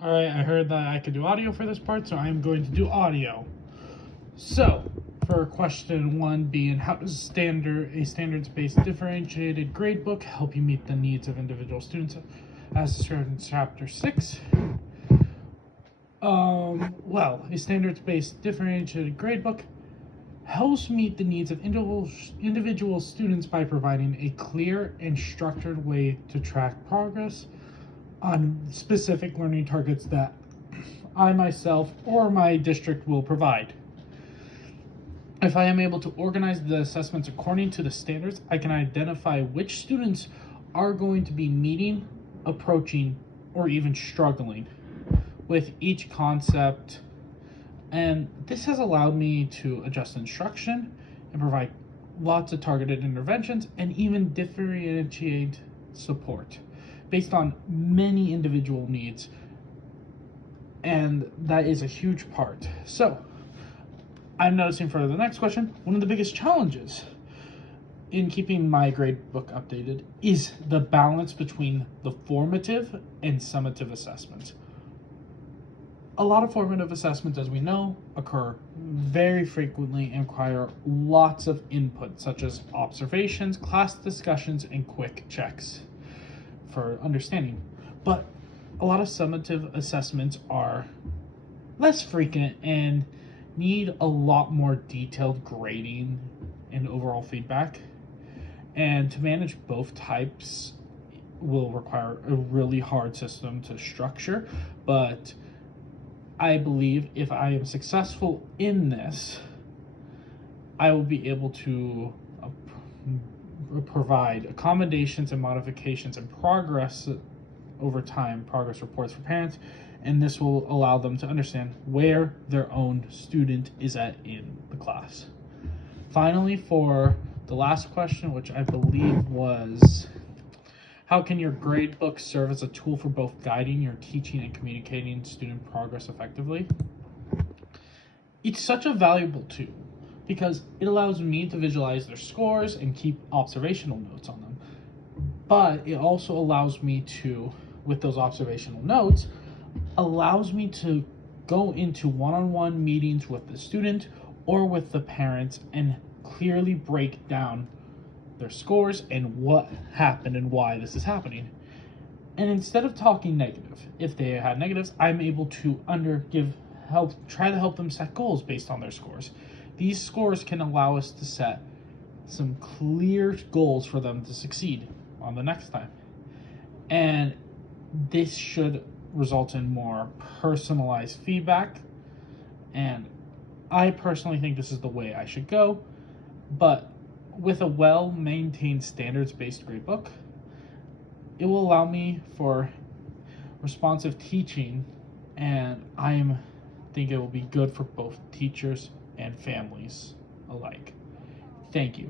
Alright, I heard that I could do audio for this part, so I'm going to do audio. So, for question 1 being, how does a standards-based differentiated gradebook help you meet the needs of individual students as described in chapter 6? Well, a standards-based differentiated gradebook helps meet the needs of individual students by providing a clear and structured way to track progress on specific learning targets that I myself or my district will provide. If I am able to organize the assessments according to the standards, I can identify which students are going to be meeting, approaching, or even struggling with each concept. And this has allowed me to adjust instruction and provide lots of targeted interventions and even differentiate support based on many individual needs. And that is a huge part. So, I'm noticing for the next question, one of the biggest challenges in keeping my gradebook updated is the balance between the formative and summative assessments. A lot of formative assessments, as we know, occur very frequently and require lots of input, such as observations, class discussions, and quick checks for understanding. But a lot of summative assessments are less frequent and need a lot more detailed grading and overall feedback. And to manage both types will require a really hard system to structure, but I believe if I am successful in this, I will be able to provide accommodations and modifications and progress over time, progress reports for parents, and this will allow them to understand where their own student is at in the class. Finally, for the last question, which I believe was, how can your gradebook serve as a tool for both guiding your teaching and communicating student progress effectively? It's such a valuable tool because it allows me to visualize their scores and keep observational notes on them. But it also allows me to, with those observational notes, allows me to go into one-on-one meetings with the student or with the parents and clearly break down their scores and what happened and why this is happening. And instead of talking negative, if they had negatives, I'm able to try to help them set goals based on their scores. These scores can allow us to set some clear goals for them to succeed on the next time. And this should result in more personalized feedback. And I personally think this is the way I should go. But with a well-maintained standards-based gradebook, it will allow me for responsive teaching, and I think it will be good for both teachers and families alike. Thank you.